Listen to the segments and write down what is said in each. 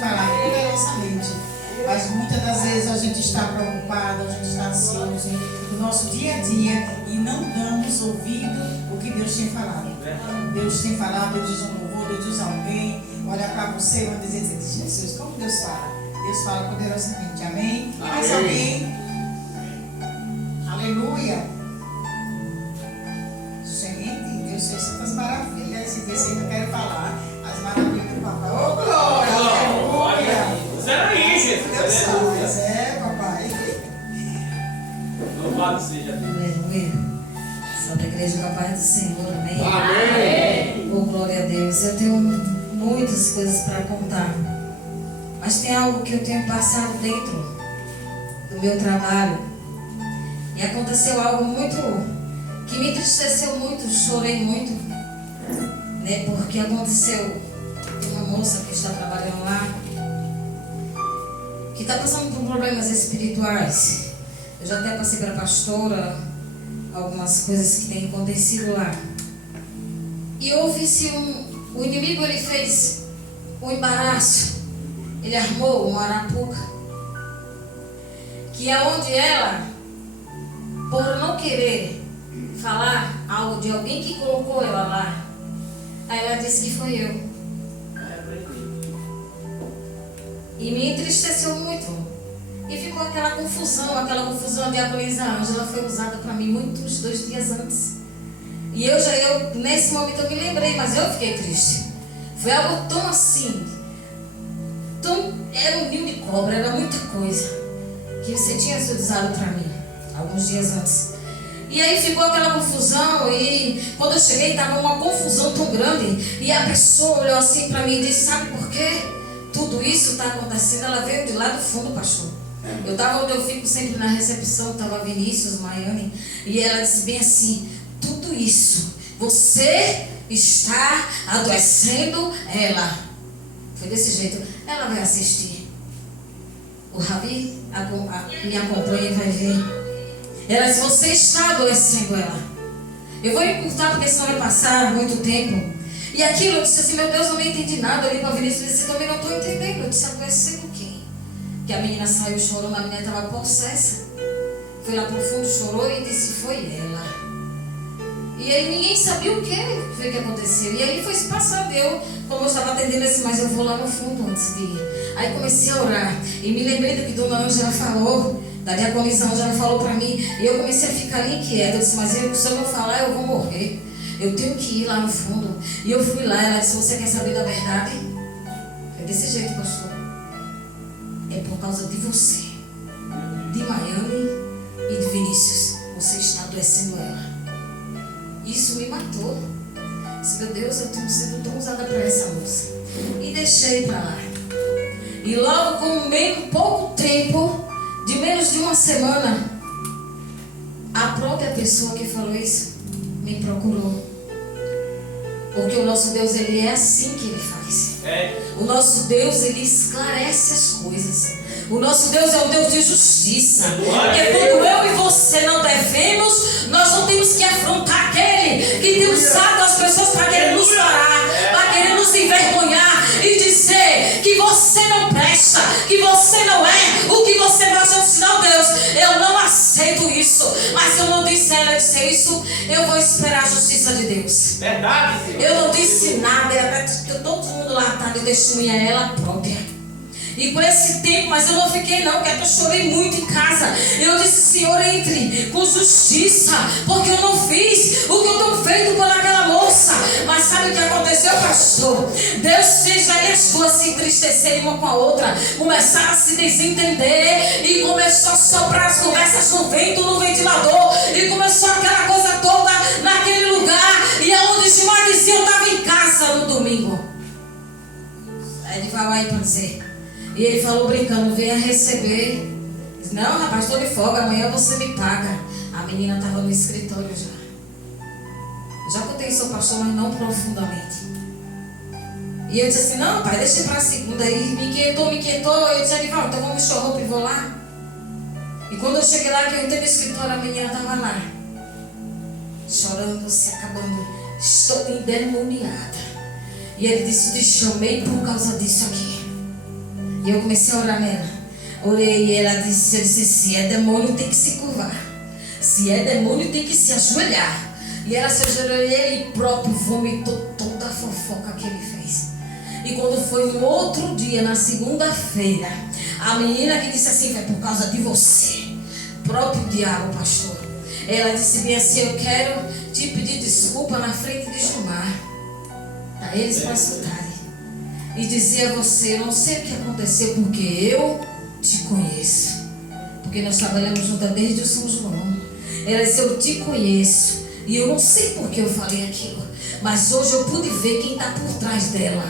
falado poderosamente. Mas muitas das vezes a gente está preocupado, a gente está ansioso no nosso dia a dia e não damos ouvido o que Deus tem falado. Deus tem falado, Deus diz um louvor, Deus diz alguém, olha para você e vai dizer, Jesus, como Deus fala? Deus fala poderosamente, amém? E mais alguém? Aleluia! Gente, Deus fez tantas maravilhas, esse desse eu não quero falar, as maravilhas do papai. Ô, glória! Aleluia! Deus sabe, papai. Louvado seja Deus. Aleluia. Santa Igreja com a paz do Senhor, amém? Amém. Oh, glória a Deus. Eu tenho muitas coisas para contar, mas tem algo que eu tenho passado dentro do meu trabalho. E aconteceu algo muito que me entristeceu muito, chorei muito, né? Porque aconteceu uma moça que está trabalhando lá, que está passando por problemas espirituais. Eu já até passei para a pastora algumas coisas que têm acontecido lá. E houve-se o inimigo, ele fez um embaraço, ele armou uma arapuca, que é onde ela, por não querer falar algo de alguém que colocou ela lá, aí ela disse que foi eu. E me entristeceu muito. E ficou aquela confusão de Diaconisa Ângela foi usada para mim muitos 2 dias antes. E eu nesse momento eu me lembrei, mas eu fiquei triste. Foi algo tão assim, era um ninho de cobra, era muita coisa que você tinha sido usado para mim, alguns dias antes. E aí ficou aquela confusão, e quando eu cheguei estava uma confusão tão grande, e a pessoa olhou assim para mim e disse, sabe por quê? Tudo isso está acontecendo. Ela veio de lá do fundo, pastor. Eu estava onde eu fico sempre na recepção, estava Vinícius, Maiane, e ela disse bem assim, tudo isso, você está adoecendo ela. Foi desse jeito. Ela vai assistir. O Rabi me acompanha e vai ver. Ela disse, você está adoecendo ela. Eu vou encurtar porque senão vai passar muito tempo. E aquilo, eu disse assim, meu Deus, eu não entendi nada. Eu li para Vinícius e disse, eu também não estou entendendo. Eu disse, adoecendo quem? Que a menina saiu chorando, a menina estava possessa. Foi lá pro fundo, chorou e disse, foi ela. E aí ninguém sabia o que foi que aconteceu. E aí foi se passando. Eu, como eu estava atendendo assim, mas eu vou lá no fundo antes de ir. Aí comecei a orar. E me lembrei do que Dona Ângela falou, da Diaconisa Ângela falou para mim. E eu comecei a ficar ali inquieta. Eu disse, mas se eu não falar, eu vou morrer. Eu tenho que ir lá no fundo. E eu fui lá, ela disse, você quer saber da verdade? É desse jeito, pastor. É por causa de você, de Maiane e de Vinícius. Você está adoecendo ela. Isso me matou. Disse, meu Deus, eu tenho sido tão usada para essa moça. E deixei para lá. E logo com pouco tempo, de menos de uma semana, a própria pessoa que falou isso me procurou. Porque o nosso Deus, ele é assim que ele faz. O nosso Deus, ele esclarece as coisas. O nosso Deus é um Deus de justiça. Porque quando eu e você não devemos, nós não temos que afrontar aquele que tem usado as pessoas para querer nos parar, para querer nos envergonhar e dizer que você não presta, que você não é o que você gosta. Eu disse, não, Deus, eu não aceito isso. Mas eu não disse a ela, eu disse isso, eu vou esperar a justiça de Deus. Verdade, Senhor. Eu não disse nada, todo mundo lá está de testemunha, ela própria. E por esse tempo, mas eu não fiquei não, porque eu chorei muito em casa. Eu disse, Senhor, entre com justiça, porque eu não fiz o que eu tenho feito por aquela moça. Mas sabe o que aconteceu, pastor? Deus fez aí as duas se entristecerem uma com a outra, começaram a se desentender e começou a soprar as conversas no vento, no ventilador, e começou aquela coisa toda naquele lugar. E aonde Gilmar dizia, eu estava em casa no domingo. Aí ele vai lá para dizer. E ele falou brincando, venha receber. Disse, não, rapaz, estou de folga, amanhã você me paga. A menina estava no escritório já. Já contei isso ao pastor, mas não profundamente. E eu disse assim, não, rapaz, deixa para a segunda. E me inquietou. Eu disse, então vamos me roupa e vou lá. E quando eu cheguei lá, que eu entrei no escritório, a menina estava lá. Chorando, se acabando. Estou endemoniada. E ele disse, te chamei por causa disso aqui. E eu comecei a orar nela. Orei e ela disse, eu disse, se é demônio tem que se curvar. Se é demônio tem que se ajoelhar. E ela se ajoelhou e ele próprio vomitou toda a fofoca que ele fez. E quando foi no outro dia, na segunda-feira, a menina que disse assim, foi por causa de você. Próprio diabo, pastor. Ela disse bem assim, eu quero te pedir desculpa na frente de Gilmar. Para eles para escutarem. E dizer a você, eu não sei o que aconteceu, porque eu te conheço. Porque nós trabalhamos juntas desde o São João. Ela disse, eu te conheço. E eu não sei por que eu falei aquilo. Mas hoje eu pude ver quem está por trás dela.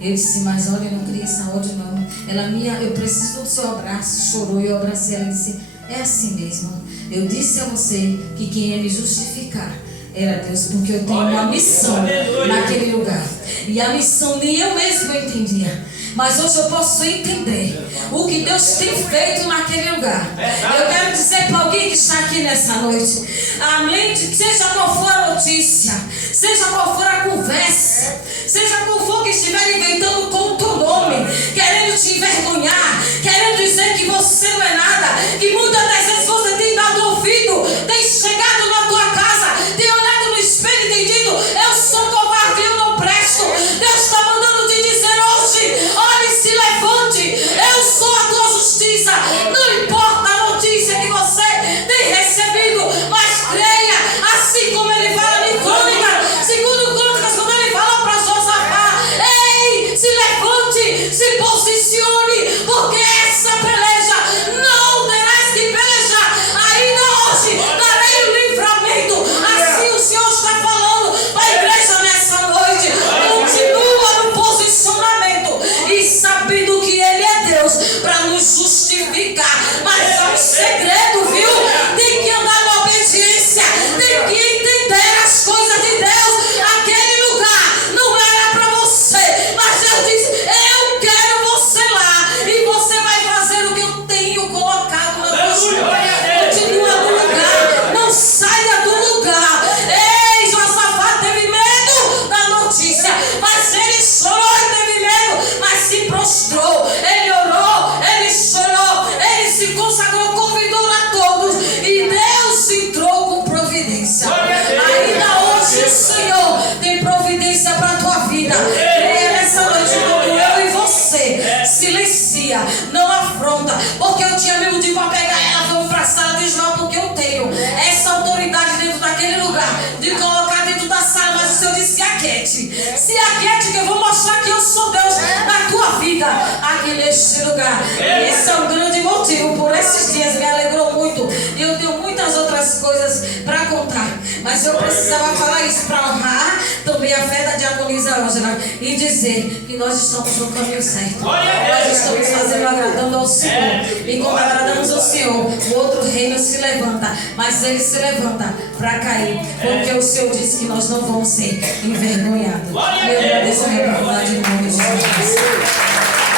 Eu disse, mas olha, eu não queria saúde não. Ela, eu preciso do seu abraço. Chorou e eu abracei ela e disse, é assim mesmo. Eu disse a você que quem ia me justificar era Deus, porque eu tenho uma missão naquele lugar. E a missão nem eu mesmo entendia. Mas hoje eu posso entender o que Deus tem feito naquele lugar. Eu quero dizer para alguém que está aqui nessa noite, além de seja qual for a notícia, seja qual for a conversa, seja qual for que estiver inventando com o teu nome, querendo te envergonhar, querendo dizer que você não é nada, que muitas das vezes você tem dado ouvido, tem chegado na tua casa, tem olhado no espelho e tem dito, eu sou covarde, eu não presto. Deus está mandando te dizer hoje, olhe, se levante, eu sou a tua justiça. Não importa a notícia que você tem recebido, mas creia, assim como ele fala em Crônica, segundo Crônicas, quando ele falou para Josafá, ei, se levante, se posicione, porque essa peleja não terás que pelejar. Ainda hoje darei o livramento. Assim o Senhor está falando para a igreja nessa noite. Continua no posicionamento e sabendo que Ele é Deus para nos justificar. Mas é um segredo, viu? Tem que andar na obediência, tem que entender as coisas de Deus. Aquele lugar não era para você, mas Deus diz, eu quero você lá e você vai fazer o que eu tenho colocado na tua vida. Continua no lugar, não saia do lugar. Ei, Josafá teve medo da notícia, mas ele chorou e teve medo, mas se prostrou, ele orou, ele chorou, ele se consagrou, convidou a todos e Deus entrou com providência. Ainda hoje o Senhor tem providência para a tua vida. Creia nessa noite como eu e você. Silencia, não afronta, porque eu tinha medo de pegar ela, vamos para a sala de João, porque eu tenho essa autoridade dentro daquele lugar, de colocar dentro da sala, mas o Senhor disse, aquiete, se aquiete que eu vou mostrar que eu sou Deus na tua vida, aqui neste lugar. E esse é um grande motivo, por esses dias me alegrou muito, e eu tenho muitas outras coisas para contar, mas eu precisava falar isso para honrar também a fé da diaconisa Ângela e dizer que nós estamos no caminho certo, nós estamos fazendo agradando ao Senhor, e quando agradamos ao Senhor, o outro reino se levanta, mas ele se levanta para cair, porque o Senhor disse que nós não vamos ser envergonhados. E eu agradeço a minha oportunidade em nome de Jesus.